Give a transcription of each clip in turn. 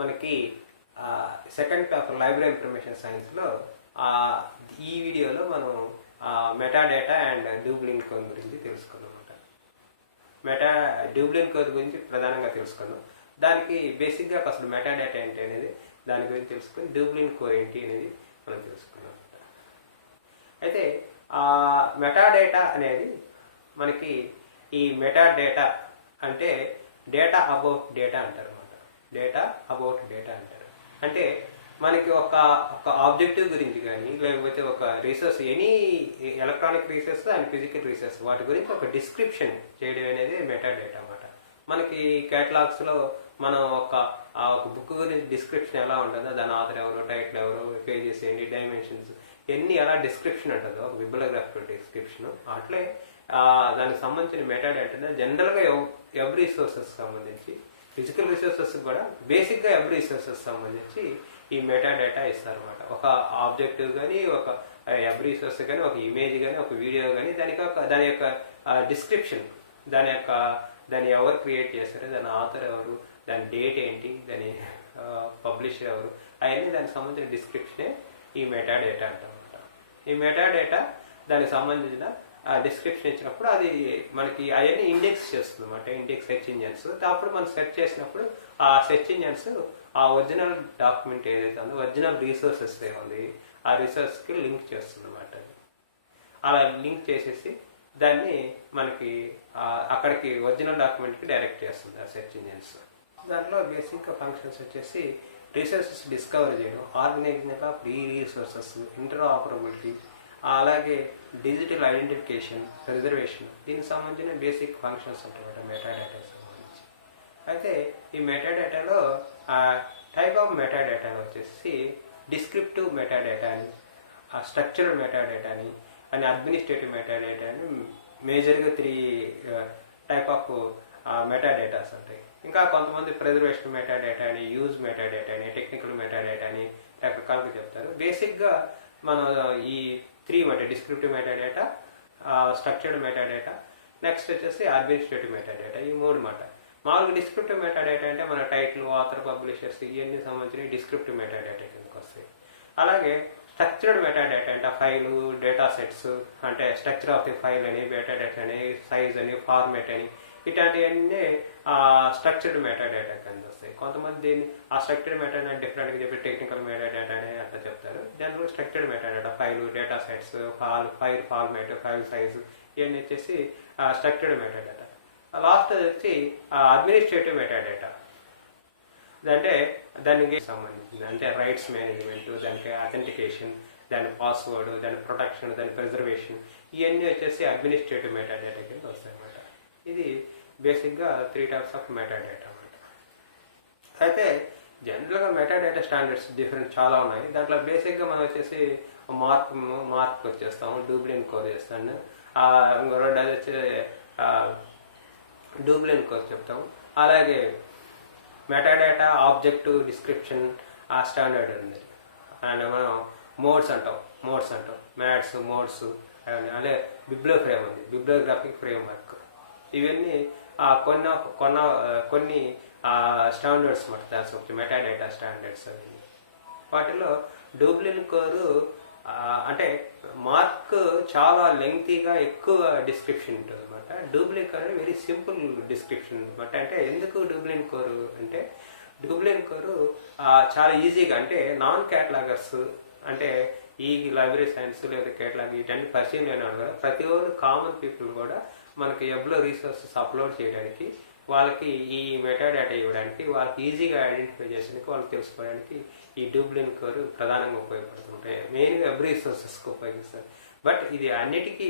మనకి second paper library information సైన్స్లో ఈ వీడియోలో మనం మెటాడేటా అండ్ డూప్లిన్ కోడ్ గురించి తెలుసుకుందాం అన్నమాట. డూప్లిన్ కోడ్ గురించి ప్రధానంగా తెలుసుకుందాం. దానికి బేసిక్గా అసలు మెటాడేటా ఏంటి అనేది దాని గురించి తెలుసుకుని డూప్లిన్ కోడ్ ఏంటి అనేది మనం తెలుసుకున్నాం అన్నమాట. అయితే మెటాడేటా అనేది మనకి ఈ మెటాడేటా అంటే డేటా అబౌట్ డేటా అంటారు అన్నమాట. డేటా అబౌట్ డేటా అంటారు అంటే మనకి ఒక ఆబ్జెక్టివ్ గురించి కానీ లేకపోతే ఒక resource any electronic resource and physical resource వాటి గురించి ఒక డిస్క్రిప్షన్ చేయడం అనేది మెటాడేటా అన్నమాట. మనకి కేటలాగ్స్లో మనం ఒక బుక్ గురించి డిస్క్రిప్షన్ ఎలా ఉంటుందో దాని ఆథర్ ఎవరు, టైటిల్ ఎవరు, పేజెస్ ఏంటి, డైమెన్షన్స్ ఇవన్నీ ఎలా డిస్క్రిప్షన్ ఉంటుందో ఒక బిబ్లియోగ్రాఫికల్ డిస్క్రిప్షన్ అట్లే దానికి సంబంధించిన మెటాడేటా జనరల్గా ఎవ్రీ రిసోర్సెస్ సంబంధించి ఫిజికల్ రిసోర్సెస్ కూడా బేసిక్గా ఎవ్రీ రిసోర్సెస్ సంబంధించి ఈ మెటాడేటా ఇస్తారు అనమాట. ఒక ఆబ్జెక్టివ్ కానీ ఒక ఎవ్రీ రిసోర్స్ కానీ ఒక ఇమేజ్ కానీ ఒక వీడియో కానీ దాని యొక్క డిస్క్రిప్షన్ దాన్ని ఎవరు క్రియేట్ చేశారు, దాని ఆథర్ ఎవరు, దాని డేట్ ఏంటి, దాని పబ్లిషర్ ఎవరు అవన్నీ దానికి సంబంధించిన డిస్క్రిప్షనే ఈ మెటాడేటా అంటారన్నమాట. ఈ మెటాడేటా దానికి సంబంధించిన డిస్క్రిప్షన్ ఇచ్చినప్పుడు అది మనకి అవన్నీ ఇండెక్స్ చేస్తుంది అనమాట. Index search engines. అప్పుడు మనం సెర్చ్ చేసినప్పుడు ఆ సెర్చ్ ఇంజన్స్ ఆ ఒరిజినల్ డాక్యుమెంట్ ఏదైతే ఉందో ఒరిజినల్ రీసోర్సెస్ ఏముంది ఆ రిసోర్స్కి లింక్ చేస్తుంది అనమాట. అలా లింక్ చేసేసి దాన్ని మనకి అక్కడికి ఒరిజినల్ డాక్యుమెంట్కి డైరెక్ట్ చేస్తుంది ఆ సెర్చ్ ఇంజన్స్. దాంట్లో బేసిక్ ఫంక్షన్స్ వచ్చేసి రిసోర్సెస్ డిస్కవర్ చేయడం, ఆర్గనైజింగ్ ఆఫ్ రీసోర్సెస్, ఇంటర్ఆపరబిలిటీ, అలాగే డిజిటల్ ఐడెంటిఫికేషన్, రిజర్వేషన్ దీనికి సంబంధించిన బేసిక్ ఫంక్షన్స్ ఉంటాయి మెటాడేటాకి సంబంధించి. అయితే ఈ మెటాడేటాలో టైప్ ఆఫ్ మెటాడేటా వచ్చేసి డిస్క్రిప్టివ్ మెటాడేటా అని, స్ట్రక్చరల్ మెటాడేటా అని, అడ్మినిస్ట్రేటివ్ మెటాడేటా అని మేజర్గా 3 టైప్ ఆఫ్ మెటాడేటాస్ ఉంటాయి. ఇంకా కొంతమంది ప్రిజర్వేషన్ మెటాడేటా అని, యూజ్ మెటాడేటా అని, టెక్నికల్ మెటాడేటా అని రకరకాలుగా చెప్తారు. బేసిక్గా మనం ఈ 3 అంటే descriptive metadata, structured metadata, next వచ్చేసి అడ్మినిస్ట్రేటివ్ మెటాడేటా, ఈ 3 మాట. మామూలుగా డిస్క్రిప్టివ్ మెటాడేటా అంటే మన టైటిల్, ఆథర్, పబ్లిషర్స్ ఇవన్నీ సంబంధించిన డిస్క్రిప్టివ్ మెటాడేటా కిందకి వస్తాయి. అలాగే స్ట్రక్చర్డ్ మెటాడేటా అంటే ఫైలు, డేటా సెట్స్ అంటే స్ట్రక్చర్ ఆఫ్ ది ఫైల్ అని, మెటాడేటా అని, సైజ్ అని, ఫార్మేట్ అని ఇట్లాంటివన్నీ స్ట్రక్చర్డ్ మెటాడేటా కింద వస్తాయి. కొంతమంది దీన్ని ఆ స్ట్రక్చర్డ్ మెటాడేటా డిఫరెంట్గా చెప్పి టెక్నికల్ మెటాడేటా అని అట్లా చెప్తారు. General structured metadata file, data sets, file format, file size ఇవన్నీ వచ్చేసి స్ట్రక్చర్డ్ మెటాడేటా. లాస్ట్ వచ్చి అడ్మినిస్ట్రేటివ్ మెటాడేటా అంటే దానికి సంబంధించింది అంటే రైట్స్ మేనేజ్మెంట్, దానికి అథెంటికేషన్, దాని పాస్వర్డ్, దాని ప్రొటెక్షన్, దాని ప్రిజర్వేషన్ ఇవన్నీ వచ్చేసి అడ్మినిస్ట్రేటివ్ మెటాడేటా కింద వస్తాయి అన్నమాట. ఇది బేసిక్గా 3 టైప్స్ ఆఫ్ మెటాడేటా అన్నమాట. అయితే జనరల్గా మెటాడేటా స్టాండర్డ్స్ డిఫరెంట్ చాలా ఉన్నాయి. దాంట్లో బేసిక్గా మనం వచ్చేసి మార్క్ వచ్చేస్తాము, డూప్లిన్ కోడ్ చేస్తాను, ఇంకో 2 అది వచ్చి డూప్లిన్ కోడ్ చెప్తాము. అలాగే మెటాడేటా ఆబ్జెక్ట్ డిస్క్రిప్షన్ స్టాండర్డ్ ఉంది. అండ్ మనం మోడ్స్ అంటాం, మ్యాడ్స్, మోడ్స్ అలాగే బిబ్లియోఫ్రేమ్ ఉంది, బిబ్లియోగ్రాఫిక్ ఫ్రేమ్ వర్క్. ఇవన్నీ కొన్ని స్టాండర్డ్స్ మాట దాని మెటాడేటా స్టాండర్డ్స్ అవి. వాటిలో డూప్లిన్ కోడ్ అంటే మార్క్ చాలా లెంగ్తీగా ఎక్కువ డిస్క్రిప్షన్ ఉంటుంది అనమాట. డూప్లిన్ కోర్ వెరీ సింపుల్ డిస్క్రిప్షన్ అనమాట. అంటే ఎందుకు డూప్లిన్ కోర్ అంటే డూప్లిన్ కోర్ చాలా ఈజీగా అంటే నాన్ క్యాటలాగర్స్ అంటే ఈ లైబ్రరీ సైన్స్ లేదా కేటలాగ్ ఇటువంటి పరిచయం లేని వాళ్ళు కదా ప్రతి ఒక్కరు కామన్ పీపుల్ కూడా మనకి వెబ్లో రీసోర్సెస్ అప్లోడ్ చేయడానికి, వాళ్ళకి ఈ మెటాడేటా ఇవ్వడానికి, వాళ్ళకి ఈజీగా ఐడెంటిఫై చేసేందుకు, వాళ్ళకి తెలుసుకోవడానికి ఈ డూప్లిన్ కోర్ ప్రధానంగా ఉపయోగపడుతుంటాయి. మెయిన్గా వెబ్ రిసోర్సెస్కి ఉపయోగిస్తారు. బట్ ఇది అన్నిటికీ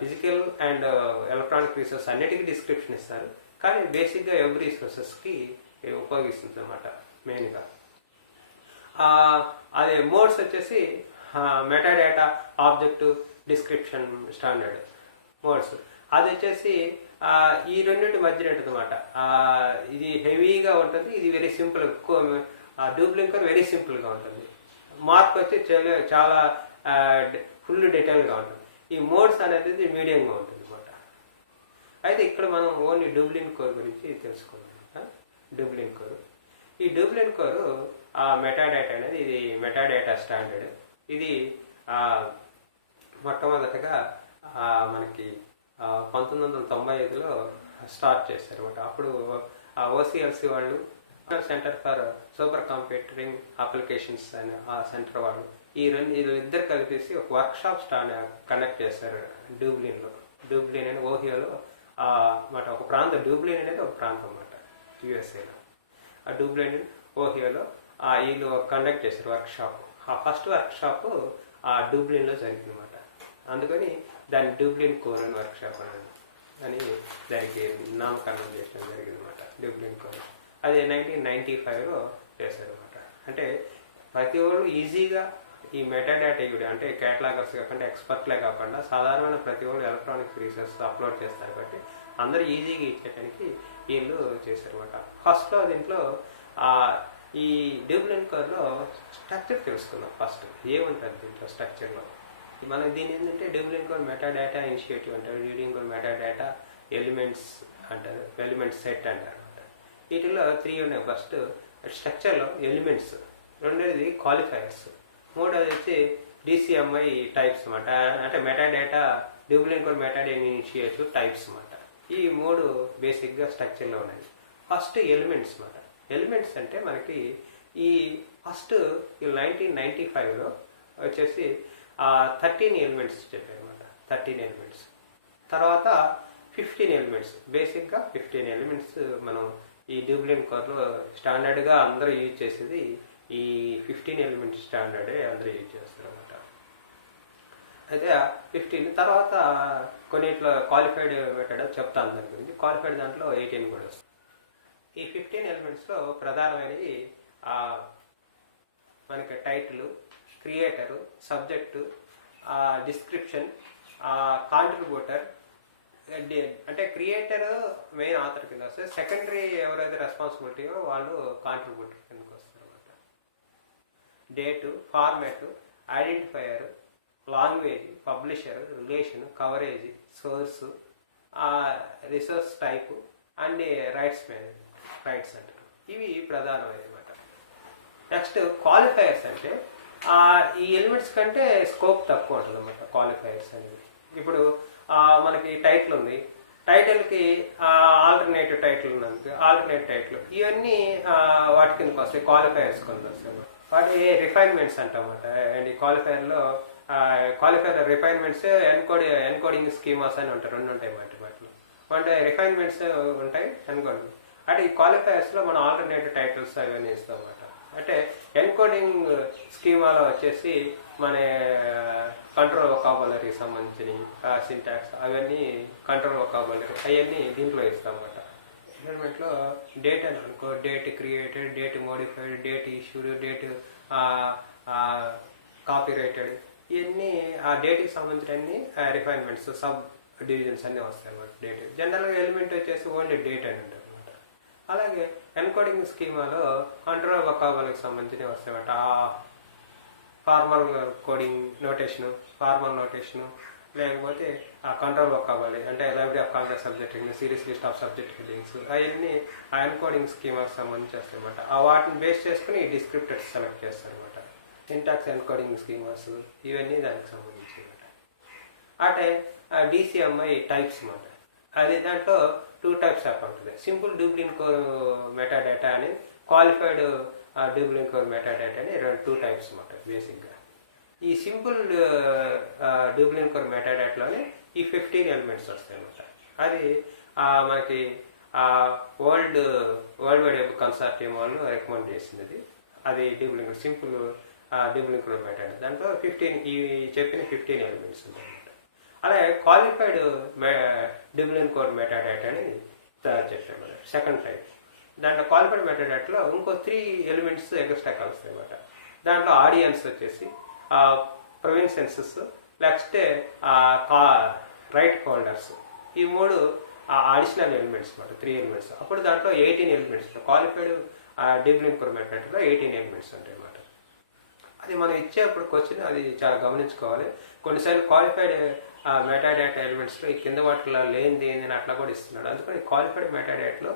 ఫిజికల్ అండ్ ఎలక్ట్రానిక్ రిసోర్స్ అన్నిటికీ డిస్క్రిప్షన్ ఇస్తారు. కానీ బేసిక్గా వెబ్ రిసోర్సెస్కి ఉపయోగిస్తుంది అన్నమాట మెయిన్గా. అదే మోడ్స్ వచ్చేసి metadata object description standard modes. అది వచ్చేసి ఈ రెండింటి మధ్యన ఉంటుంది అన్నమాట. ఇది హెవీగా ఉంటుంది, ఇది వెరీ సింపుల్. డూప్లిన్ కోర్ వెరీ సింపుల్గా ఉంటుంది. మార్క్ వచ్చి చాలా ఫుల్ డీటెయిల్గా ఉంటుంది. ఈ మోడ్స్ అనేది మీడియంగా ఉంటుంది అన్నమాట. అయితే ఇక్కడ మనం ఓన్లీ డూప్లిన్ కోర్ గురించి తెలుసుకుందాం. డూప్లిన్ కోర్ ఈ డూప్లిన్ కోర్ ఆ మెటాడేటా అనేది ఇది మెటాడేటా స్టాండర్డ్. ఇది మొట్టమొదటగా మనకి 1995లో స్టార్ట్ చేశారు అనమాట. అప్పుడు ఓసిఎల్సి వాళ్ళు centre for super computing applications అని ఆ సెంటర్ వాళ్ళు వీళ్ళిద్దరు కలిపేసి ఒక వర్క్ షాప్ కండక్ట్ చేశారు డూబ్లిన్ అని ఓహియోలో మాట. ఒక ప్రాంతం డూబ్లిన్ అనేది ఒక ప్రాంతం అన్నమాట యుఎస్ఏలో. ఆ డూబ్లిన్ ఓహియోలో వీళ్ళు కండక్ట్ చేశారు వర్క్ షాప్. ఆ ఫస్ట్ వర్క్ షాప్ ఆ డూబ్లిన్లో జరిగింది అనమాట. అందుకని దాన్ని డూబ్లిన్ కోర్ అని వర్క్ షాప్ అని దానికి నామకరణం చేయడం జరిగింది అనమాట. డూబ్లిన్ కోర్ అది 1995లో చేశారు అనమాట. అంటే ప్రతి ఒళ్ళు ఈజీగా ఈ మెటాడేటా అంటే కేటలాగర్స్ కాకుండా ఎక్స్పర్ట్లే కాకుండా సాధారణమైన ప్రతి ఒళ్ళు ఎలక్ట్రానిక్స్ రీసెర్చ్ అప్లోడ్ చేస్తారు కాబట్టి అందరూ ఈజీగా ఇచ్చేయడానికి వీళ్ళు చేశారు అనమాట. ఫస్ట్లో దీంట్లో ఈ డూప్లిన్ కోర్లో స్ట్రక్చర్ తెలుసుకుందాం. ఫస్ట్ ఏముంటుంది దీంట్లో స్ట్రక్చర్లో. మనకి దీని ఏంటంటే డూప్లిన్ కోర్ మెటాడేటా ఇనిషియేటివ్ అంటారు, డూప్లిన్ కోర్ మెటాడేటా ఎలిమెంట్స్ అంటారు, ఎలిమెంట్స్ సెట్ అంటారు అనమాట. వీటిలో 3 ఉన్నాయి. ఫస్ట్ స్ట్రక్చర్లో ఎలిమెంట్స్, రెండోది క్వాలిఫైయర్స్, మూడోది వచ్చి డిసిఎంఐ టైప్స్ అనమాట. అంటే metadata Dublin core metadata initiative types అనమాట. ఈ 3 బేసిక్గా స్ట్రక్చర్లో ఉన్నాయి. ఫస్ట్ ఎలిమెంట్స్ అనమాట. ఎలిమెంట్స్ అంటే మనకి ఈ ఫస్ట్ 1995లో వచ్చేసి 13 ఎలిమెంట్స్ చెప్పారు అనమాట. 13 ఎలిమెంట్స్ తర్వాత 15 ఎలిమెంట్స్. బేసిక్గా 15 ఎలిమెంట్స్ మనం ఈ డూప్లిన్ కోర్లో స్టాండర్డ్గా అందరూ యూజ్ చేసేది ఈ 15 ఎలిమెంట్స్ స్టాండర్డే అందరూ యూజ్ చేస్తారు అనమాట. అయితే 15 తర్వాత కొన్నిట్లో క్వాలిఫైడ్ మెథడ్ చెప్తాను దాని గురించి. క్వాలిఫైడ్ దాంట్లో 18 కూడా వస్తుంది. ఈ 15 ఎలిమెంట్స్లో ప్రధానమైనవి మనకి title, creator, subject, description, contributor. అంటే క్రియేటర్ మెయిన్ ఆథర్ కింద వస్తే, సెకండరీ ఎవరైతే రెస్పాన్సిబిలిటీయో వాళ్ళు కాంట్రిబ్యూటర్ కిందకి వస్తారు అనమాట. Date, format, identifier, language, publisher, relation, coverage, source, resource type and rights అంటారు. ఇవి ప్రధానమైనవి అనమాట. నెక్స్ట్ క్వాలిఫైయర్స్ అంటే ఈ ఎలిమెంట్స్ కంటే స్కోప్ తక్కువ ఉంటుంది అనమాట. క్వాలిఫైయర్స్ అనేది ఇప్పుడు మనకి టైటిల్ ఉంది, టైటిల్కి ఆల్టర్నేటివ్ టైటిల్ ఉన్నందుకు ఆల్టర్నేటివ్ టైటిల్, ఇవన్నీ వాటి కిందకి వస్తాయి, క్వాలిఫైయర్స్ కింద వస్తాయి. వాటి రిఫైన్మెంట్స్ అంటామన్నమాట. అండ్ ఈ క్వాలిఫైయర్లో క్వాలిఫైయర్ రిఫైన్మెంట్స్ ఎన్కోడింగ్ స్కీమాస్ అని ఉంటాయి, 2 ఉంటాయి వాటిలో. అంటే రిఫైన్మెంట్స్ ఉంటాయి, ఎన్కోడింగ్. అంటే ఈ క్వాలిఫైయర్స్లో మనం ఆల్టర్నేటివ్ టైటిల్స్ అవన్నీ ఇస్తాం అన్నమాట. అంటే ఎన్కోడింగ్ స్కీమాలో వచ్చేసి మన కంట్రోల్ వొకాబులరీకి సంబంధించిన సింటాక్స్ అవన్నీ కంట్రోల్ వొకాబులరీ అవన్నీ దీంట్లో ఇస్తాం అన్నమాట. ఎలిమెంట్లో డేట్ అని అనుకో, date created, date modified, date issued, date copyrighted, ఇవన్నీ ఆ డేట్కి సంబంధించిన అన్ని రిఫైన్మెంట్స్, సబ్ డివిజన్స్ అన్నీ వస్తాయి అన్నమాట. డేట్ జనరల్గా ఎలిమెంట్ వచ్చేసి ఓన్లీ డేట్ అని ఉంటుంది అనమాట. అలాగే ఎన్కోడింగ్ స్కీమాలో కంట్రోల్ వొకాబులరీకి సంబంధించినవి వస్తాయన్నమాట. ఫార్మల్ కోడింగ్ నోటేషను, ఫార్మల్ నోటేషను, లేకపోతే ఆ కంట్రోల్ వొకాబులరీ అంటే library of complex subject headings, series list of subject headings, అవన్నీ ఆ ఎన్కోడింగ్ స్కీమాకి సంబంధించి వస్తాయి అన్నమాట. వాటిని బేస్ చేసుకుని ఈ డిస్క్రిప్టర్స్ సెలెక్ట్ చేస్తారు అనమాట. సింటాక్స్ ఎన్కోడింగ్ స్కీమాస్ ఇవన్నీ దానికి సంబంధించి అనమాట. అంటే డిసిఎంఐ టైప్స్ అనమాట. అది దాంట్లో 2 టైప్స్ ఆఫ్ ఉంటుంది. సింపుల్ డూప్లిన్ కోర్ మెటాడేటా అని, క్వాలిఫైడ్ డూప్లిన్ కోర్ మెటాడేటా అని 2 టైప్స్ అనమాట బేసిక్గా. ఈ సింపుల్ డూప్లిన్ కోర్ మెటాడేటాలోనే ఈ 15 ఎలిమెంట్స్ వస్తాయి అనమాట. అది మనకి వరల్డ్ వైడ్ వెబ్ కన్సార్టియం వాళ్ళు రికమెండ్ చేసింది. అది డూప్లిన్ కోర్ సింపుల్ డూప్లిన్ కోర్ మెటాడేటా. దాంట్లో 15 ఈ చెప్పిన 15 ఎలిమెంట్స్ ఉంటాయి అనమాట. అలాగే క్వాలిఫైడ్ డూప్లిన్ కోర్ మెటాడేటా అని తయారు చేస్తాం అనమాట. Second type. దాంట్లో క్వాలిఫైడ్ మెటాడేటాలో ఇంకో 3 ఎలిమెంట్స్ ఎక్స్ట్రా కలుస్తాయి అనమాట. దాంట్లో ఆడియన్స్ వచ్చేసి ప్రొవిన్సెన్సెస్, లేకపోతే రైట్ హోల్డర్స్, ఈ 3 అడిషనల్ ఎలిమెంట్స్ అనమాట. 3 ఎలిమెంట్స్. అప్పుడు దాంట్లో 18 elements. Qualified Dublin core మెటాడేటాలో 18 elements ఉంటాయి అన్నమాట. అది మనం ఇచ్చేప్పుడు క్వశ్చన్ అది చాలా గమనించుకోవాలి. కొన్నిసార్లు క్వాలిఫైడ్ మెటాడేటా ఎలిమెంట్స్లో ఈ కింద వాటిలో లేనిది ఏంది అని అట్లా కూడా ఇస్తున్నాడు. అందుకని క్వాలిఫైడ్ మెటాడేటాలో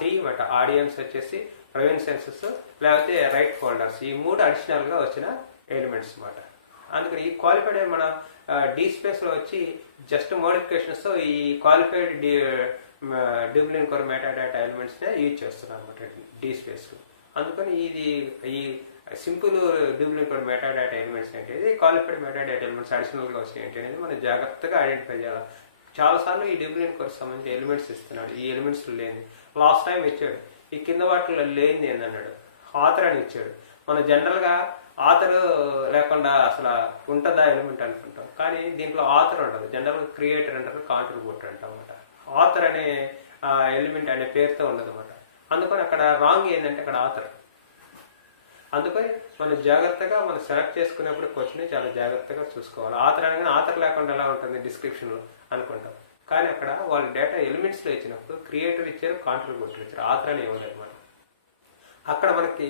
3 మాట. ఆడియన్స్ వచ్చేసి ప్రవీణ్ సెన్సెస్ లేకపోతే రైట్ ఫోల్డర్స్, ఈ 3 అడిషనల్గా వచ్చిన ఎలిమెంట్స్ అన్నమాట. అందుకని ఈ క్వాలిఫైడ్ మన డి స్పేస్లో వచ్చి జస్ట్ మోడిఫికేషన్స్తో ఈ qualified Dublin core metadata ఎలిమెంట్స్నే use చేస్తున్నాం అనమాట డి స్పేస్లో. అందుకని ఇది ఈ సింపుల్ డూప్లిన్ కోర్ మెటాడేటా ఎలిమెంట్స్ ఏంటి, క్వాలిఫైడ్ మెటాడేటా ఎలిమెంట్స్ అడిషనల్గా వచ్చినాయి ఏంటి అనేది మనం జాగ్రత్తగా ఐడెంటిఫై చేయాలి. చాలాసార్లు ఈ డూప్లిన్ కోర్స్ సంబంధించి ఎలిమెంట్స్ ఇస్తున్నాడు, ఈ ఎలిమెంట్స్ లేని లాస్ట్ టైం ఇచ్చాడు, ఈ కింద వాటిలో లేనిది ఏందన్నాడు, ఆథర్ అని ఇచ్చాడు. మనం జనరల్గా ఆథర్ లేకుండా అసలు ఉంటుందా ఎలిమెంట్ అనుకుంటాం, కానీ దీంట్లో ఆథర్ ఉండదు. జనరల్గా క్రియేటర్ అంటారు, కాంట్రిబ్యూటర్ అంటాం అన్నమాట. ఆథర్ అనే ఎలిమెంట్ అనే పేరుతో ఉండదు అన్నమాట. అందుకని అక్కడ రాంగ్ ఏంటంటే అక్కడ ఆథర్. అందుకని మనం జాగ్రత్తగా మనం సెలెక్ట్ చేసుకునేప్పుడు క్వశ్చన్ చాలా జాగ్రత్తగా చూసుకోవాలి. ఆథర్ అనగానే ఆథర్ లేకుండా ఎలా ఉంటుంది డిస్క్రిప్షన్లో అనుకుంటాం, కానీ అక్కడ వాళ్ళు డేటా ఎలిమెంట్స్లో ఇచ్చినప్పుడు క్రియేటర్ ఇచ్చారు, కాంట్రిబ్యూటర్ ఇచ్చారు, ఆథర్ అని ఇవ్వలేదు అనమాట. అక్కడ మనకి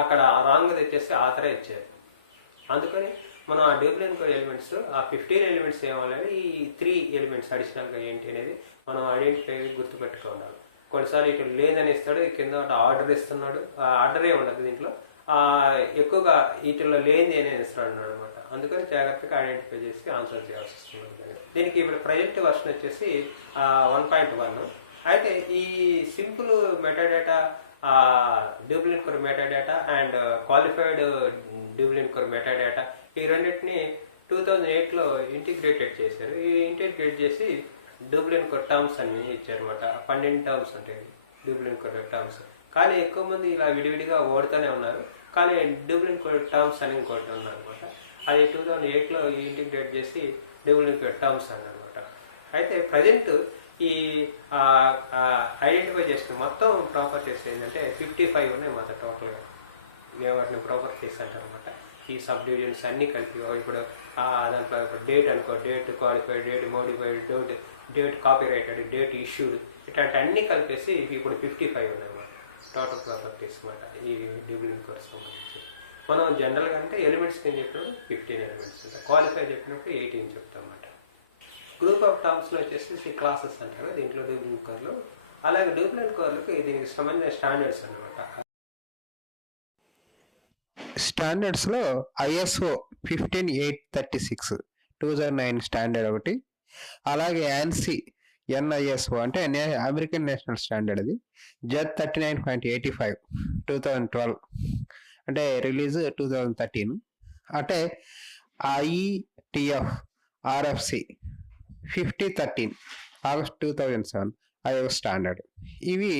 అక్కడ రాంగ్ తెచ్చేసి ఆథరే ఇచ్చారు. అందుకని మనం ఆ డూప్లిన్ కోర్ ఎలిమెంట్స్ ఆ 15 ఎలిమెంట్స్ ఏమనేది ఈ 3 ఎలిమెంట్స్ అడిషనల్గా ఏంటి అనేది మనం ఐడెంటిఫై గుర్తుపెట్టుకోవాలి. కొన్నిసార్లు ఇటు లేదని ఇస్తాడు, కింద ఆర్డర్ ఇస్తున్నాడు, ఆర్డరే ఉండదు దీంట్లో, ఎక్కువగా వీటిల్లో లేనిది అనేది ఇస్తున్నాడు అనమాట. అందుకని జాగ్రత్తగా ఐడెంటిఫై చేసి ఆన్సర్ చేయాల్సి వస్తుంది. దీనికి ఇప్పుడు ప్రజెంట్ వర్షన్ వచ్చేసి 1.1. అయితే ఈ simple metadata Dublin core metadata and qualified Dublin core metadata ఈ రెండింటిని 2008లో ఇంటిగ్రేటెడ్ చేశారు. ఈ ఇంటిగ్రేట్ చేసి డూప్లిన్ కోర్ టర్మ్స్ అని ఇచ్చారనమాట. 12 టర్మ్స్ ఉంటాయి డూప్లిన్ కోర్ టర్మ్స్, కానీ ఎక్కువ మంది ఇలా విడివిడిగా ఓడుతూనే ఉన్నారు. కానీ డూప్లిన్ కోర్ టర్మ్స్ అని ఇంకోటి ఉన్నారనమాట. అది 2008లో ఇంటిగ్రేట్ చేసి డూప్లిన్ కోర్ టర్మ్స్ అన్నమాట. అయితే ప్రజెంట్ ఈ ఐడెంటిఫై చేసిన మొత్తం ప్రాపర్టీస్ ఏంటంటే 55 ఉన్నాయి మొత్తం టోటల్గా. వాటిని ప్రాపర్టీస్ అంటారు అనమాట. ఈ సబ్ డివిజన్స్ అన్నీ కలిపి ఇప్పుడు దాంట్లో డేట్ అనుకో, date qualified, date modified, date copyrighted, date issued, ఇట్లాంటి అన్నీ కలిపేసి ఇప్పుడు 55 ఉన్నాయి అన్నమాట టోటల్ ప్రాపర్టీస్ అనమాట ఈ డూప్లిన్ కోర్స్ సంబంధించి. మనం జనరల్గా అంటే ఎలిమెంట్స్ కింద చెప్పినప్పుడు 15 ఎలిమెంట్స్ ఉంటాయి, క్వాలిఫై చెప్పినప్పుడు 18 చెప్తాం అన్నమాట. గ్రూప్ ఆఫ్ టర్మ్స్లో వచ్చేసి క్లాసెస్ అంటారు దీంట్లో డూప్లిన్ కోర్లు. అలాగే డూప్లిన్ కోర్లకు దీనికి సంబంధించిన స్టాండర్డ్స్ అనమాట. స్టాండర్డ్స్లో ISO 15836 2009 స్టాండర్డ్ ఒకటి, అలాగే ANSI NISO అంటే అమెరికన్ నేషనల్ స్టాండర్డ్, అది Z39.85 2012 అంటే రిలీజ్ 2013. అంటే IETF RFC 5013 August 2007 ISO standard. ఇవి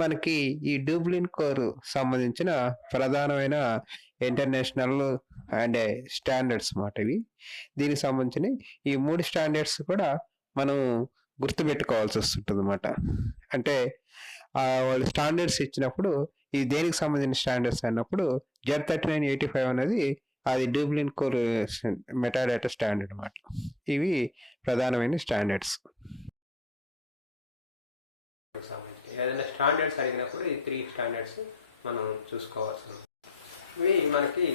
మనకి ఈ డూప్లిన్ కోర్ సంబంధించిన ప్రధానమైన ఇంటర్నేషనల్ అండ్ స్టాండర్డ్స్ మాట ఇవి. దీనికి సంబంధించిన ఈ 3 స్టాండర్డ్స్ కూడా మనం గుర్తుపెట్టుకోవాల్సి వస్తుంటుంది అన్నమాట. అంటే వాళ్ళు స్టాండర్డ్స్ ఇచ్చినప్పుడు ఇది దేనికి సంబంధించిన స్టాండర్డ్స్ అన్నప్పుడు Z3985 అనేది అది డూప్లిన్ కోర్ మెటాడేటా స్టాండర్డ్ అన్నమాట. ఇవి ప్రధానమైన స్టాండర్డ్స్. ఏదైనా స్టాండర్డ్స్ అడిగినప్పుడు ఈ 3 స్టాండర్డ్స్ మనం చూసుకోవాల్సి. ఇవి మనకి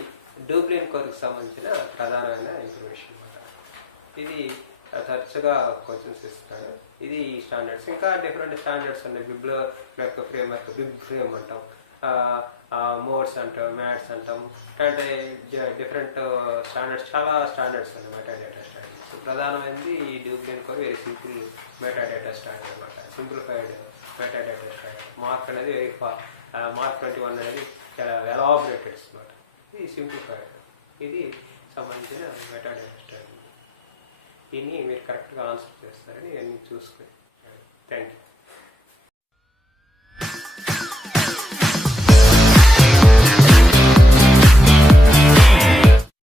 డూప్లిన్ కోర్కి సంబంధించిన ప్రధానమైన ఇన్ఫర్మేషన్ అన్నమాట. ఇది తరచుగా క్వశ్చన్స్ ఇస్తాడు. ఇది స్టాండర్డ్స్. ఇంకా డిఫరెంట్ స్టాండర్డ్స్ ఉన్నాయి. బిబ్లో యొక్క ఫ్రేమ్వర్క్, బిబ్ ఫ్రేమ్ అంటాం, మోడ్స్ అంటాం, మ్యాట్స్ అంటాం. అంటే డిఫరెంట్ స్టాండర్డ్స్, చాలా స్టాండర్డ్స్ ఉన్నాయి మెటాడేటా స్టాండర్డ్స్. ప్రధానమైనది ఈ Dublin core very simple metadata standard అనమాట. Simplified metadata standard. మార్క్ అనేది మార్క్ 21 అనేది చాలా ఎలాబరేటెడ్ అనమాట. ఇది సింప్లిఫైడ్, ఇది సంబంధించిన మెటాడేటా స్టాండర్డ్. దీన్ని మీరు కరెక్ట్గా ఆన్సర్ చేస్తారని అన్నీ చూసుకుని. Thank you.